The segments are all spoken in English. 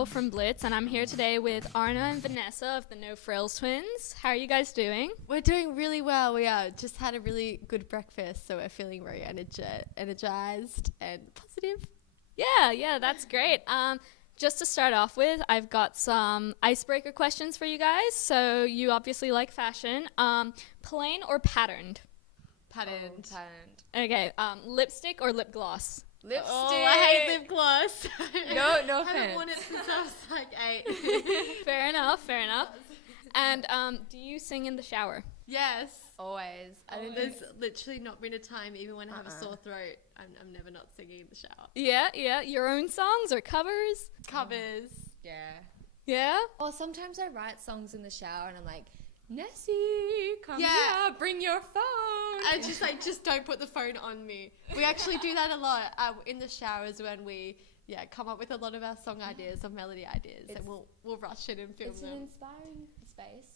girl from Blitz, and I'm here today with Arna and Vanessa of the No Frills Twins. How are you guys doing? We're doing really well. We just had a really good breakfast, so we're feeling very energized and positive. Yeah, that's great. Just to start off with, I've got some icebreaker questions for you guys. So you obviously like fashion. Plain or patterned? Patterned. Okay, lipstick or lip gloss? Lipstick. Oh, I hate lip gloss. No I offense. haven't worn it since I was like 8. Fair enough. And do you sing in the shower? Yes. Always. There's literally not been a time, even when I have a sore throat, I'm never not singing in the shower. Yeah. Your own songs or covers? Covers. Yeah? Or sometimes I write songs in the shower and I'm like, Nessie, come here, bring your phone. I just don't put the phone on me. We actually do that a lot in the showers when we come up with a lot of our song ideas or melody ideas, and we'll rush it and film It's them. an inspiring space.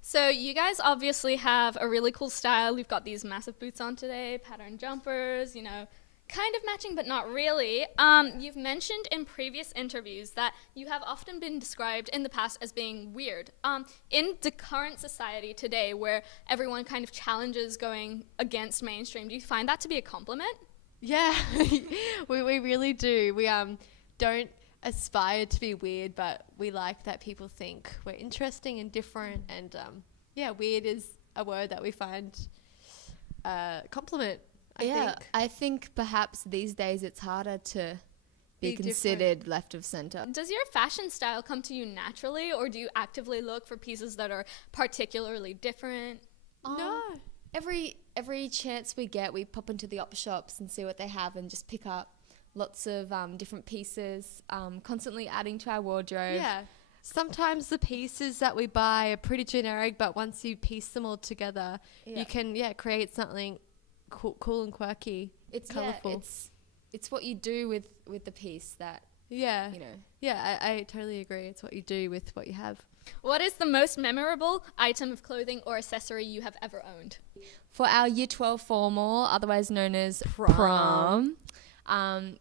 So you guys obviously have a really cool style. You've got these massive boots on today, patterned jumpers, kind of matching but not really. You've mentioned in previous interviews that you have often been described in the past as being weird. In the current society today where everyone kind of challenges going against mainstream, do you find that to be a compliment? Yeah, we really do. We don't aspire to be weird, but we like that people think we're interesting and different, and weird is a word that we find compliment. I think perhaps these days it's harder to be Be considered left of center. Does your fashion style come to you naturally, or do you actively look for pieces that are particularly different? No. Every chance we get, we pop into the op shops and see what they have and just pick up lots of different pieces, constantly adding to our wardrobe. Yeah. Sometimes the pieces that we buy are pretty generic, but once you piece them all together, you can create something cool and quirky. It's colourful. It's what you do with the piece that Yeah, I totally agree. It's what you do with what you have. What is the most memorable item of clothing or accessory you have ever owned? For our Year 12 formal, otherwise known as prom,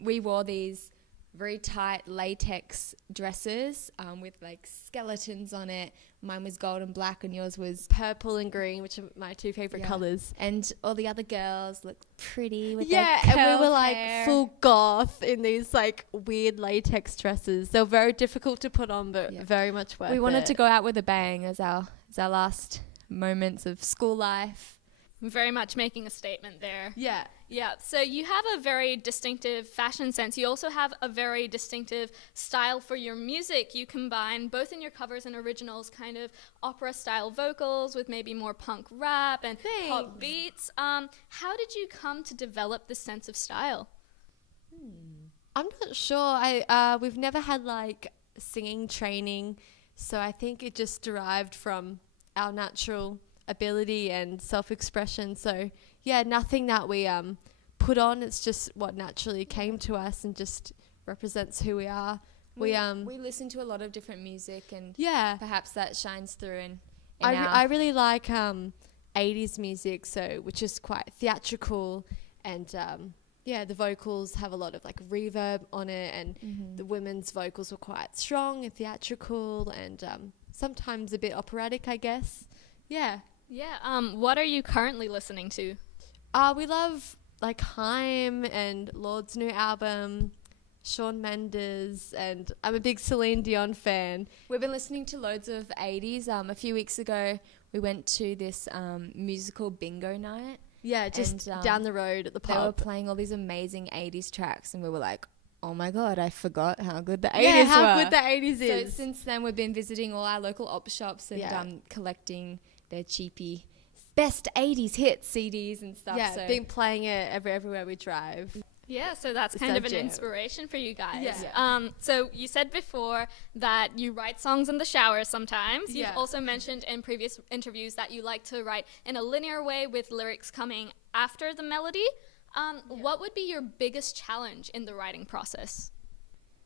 we wore these very tight latex dresses with like skeletons on it. Mine was gold and black and yours was Purple and green, which are my two favorite colours. And all the other girls looked pretty with Yeah, their and we curled were like hair. full goth in these like weird latex dresses. They were very difficult to put on, but very much worth it. We wanted to go out with a bang as our last moments of school life. Very much making a statement there. Yeah. Yeah, so you have a very distinctive fashion sense. You also have a very distinctive style for your music. You combine, both in your covers and originals, kind of opera-style vocals with maybe more punk rap and pop beats. How did you come to develop this sense of style? I'm not sure. We've never had like singing training, so I think it just derived from our natural ability and self-expression. So nothing that we put on. It's just what naturally came to us and just represents who we are. We listen to a lot of different music and perhaps that shines through in I really like 80s music, which is quite theatrical, and the vocals have a lot of like reverb on it, and the women's vocals were quite strong and theatrical, and sometimes a bit operatic, I guess. What are you currently listening to? We love like Haim and Lord's new album, Shawn Mendes, and I'm a big Celine Dion fan. We've been listening to loads of 80s. A few weeks ago, we went to this musical bingo night. Yeah, just down the road at the pub. They were playing all these amazing 80s tracks, and we were like, oh my God, I forgot how good the 80s yeah, were. how good the 80s is. So since then, we've been visiting all our local op shops and collecting their cheapy best 80s hits CDs and stuff. Yeah, been playing it everywhere we drive. Yeah, so that's It's kind our of an jam. inspiration for you guys. Yeah. So you said before that you write songs in the shower sometimes. Yeah. You've also mentioned in previous interviews that you like to write in a linear way with lyrics coming after the melody. What would be your biggest challenge in the writing process?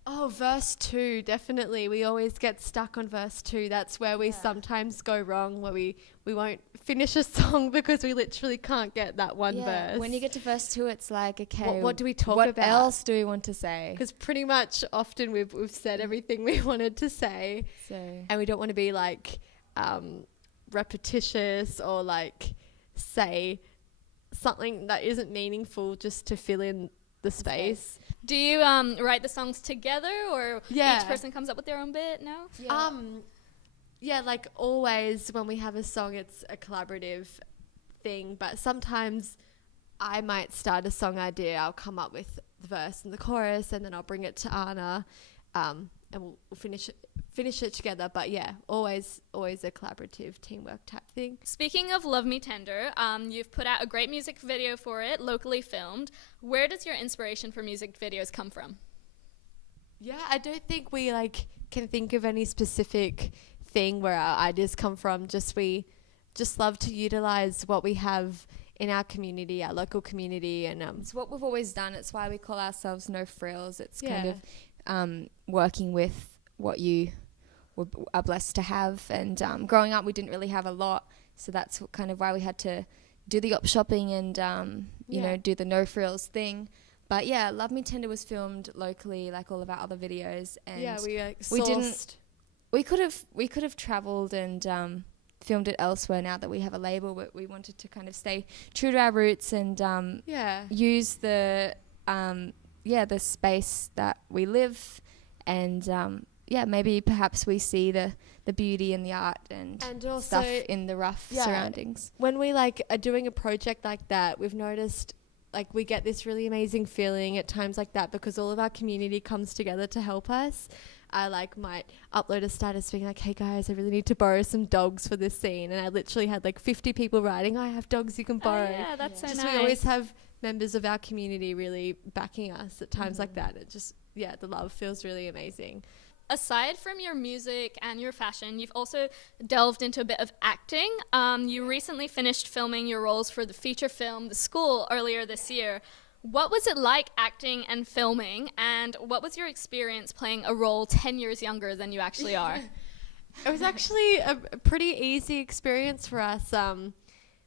Oh, verse 2, definitely. We always get stuck on verse 2. That's where we sometimes go wrong, where we won't finish a song because we literally can't get that one verse. When you get to verse 2, it's like, okay, what do we talk what about? What else do we want to say? Because pretty much often we've said everything we wanted to say. And we don't want to be like repetitious or like say something that isn't meaningful just to fill in the space. Do you write the songs together, or each person comes up with their own bit? No? Yeah, like always when we have a song, it's a collaborative thing. But sometimes I might start a song idea. I'll come up with the verse and the chorus, and then I'll bring it to Arna, and we'll finish it together. But yeah, always a collaborative teamwork type thing. Speaking of Love Me Tender, you've put out a great music video for it, locally filmed. Where does your inspiration for music videos come from? Yeah, I don't think we can think of any specific thing where our ideas come from. We just love to utilize what we have in our community, our local community, and it's what we've always done. It's why we call ourselves No Frills. It's kind of working with what you are blessed to have. And growing up, we didn't really have a lot, so that's kind of why we had to do the op shopping and you know, do the No Frills thing. But yeah, Love Me Tender was filmed locally, like all of our other videos. And we could have traveled and filmed it elsewhere now that we have a label, but we wanted to kind of stay true to our roots and use the space that we live, and maybe perhaps we see the beauty in the art and also stuff in the rough surroundings. When we are doing a project like that, we've noticed we get this really amazing feeling at times like that because all of our community comes together to help us. I might upload a status being like, hey guys, I really need to borrow some dogs for this scene, and I literally had 50 people writing, I have dogs you can borrow. Yeah, that's so nice. We always have members of our community really backing us at times like that. It just the love feels really amazing. Aside from your music and your fashion, you've also delved into a bit of acting. You recently finished filming your roles for the feature film The School earlier this year. What was it like acting and filming, and what was your experience playing a role 10 years younger than you actually are? It was actually a pretty easy experience for us.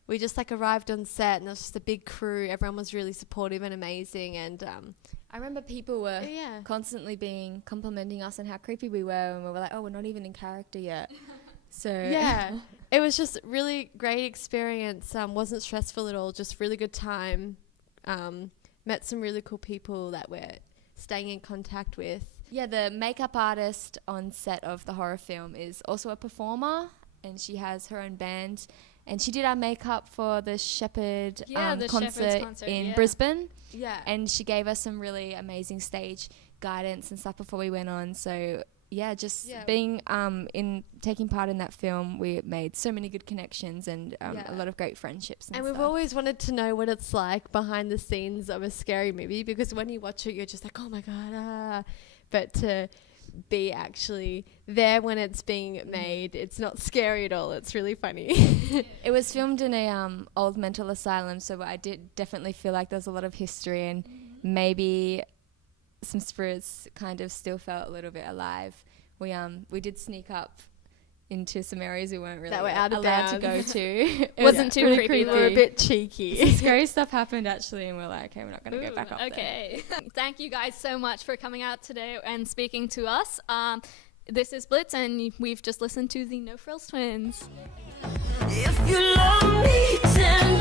We just arrived on set, and there was just a big crew. Everyone was really supportive and amazing, and I remember people were constantly complimenting us on how creepy we were, and we were like, oh, we're not even in character yet. So it was just really great experience. Wasn't stressful at all, just really good time. Met some really cool people that we're staying in contact with. Yeah, the makeup artist on set of the horror film is also a performer, and she has her own band. And she did our makeup for the Shepherd concert in Brisbane. Yeah. And she gave us some really amazing stage guidance and stuff before we went on. So being taking part in that film, we made so many good connections and a lot of great friendships and we've always wanted to know what it's like behind the scenes of a scary movie, because when you watch it, you're just like, oh my God, but to be actually there when it's being made, it's not scary at all. It's really funny. It was filmed in a old mental asylum, so I did definitely feel like there's a lot of history, and maybe some spirits kind of still felt a little bit alive. We did sneak up into some areas we weren't really that were out of allowed bounds to go to. It wasn't too creepy. We were a bit cheeky. Some scary stuff happened actually, and we're like, okay, we're not going to go back up there. Thank you guys so much for coming out today and speaking to us. This is Blitz, and we've just listened to the No Frills Twins. If you love me, tell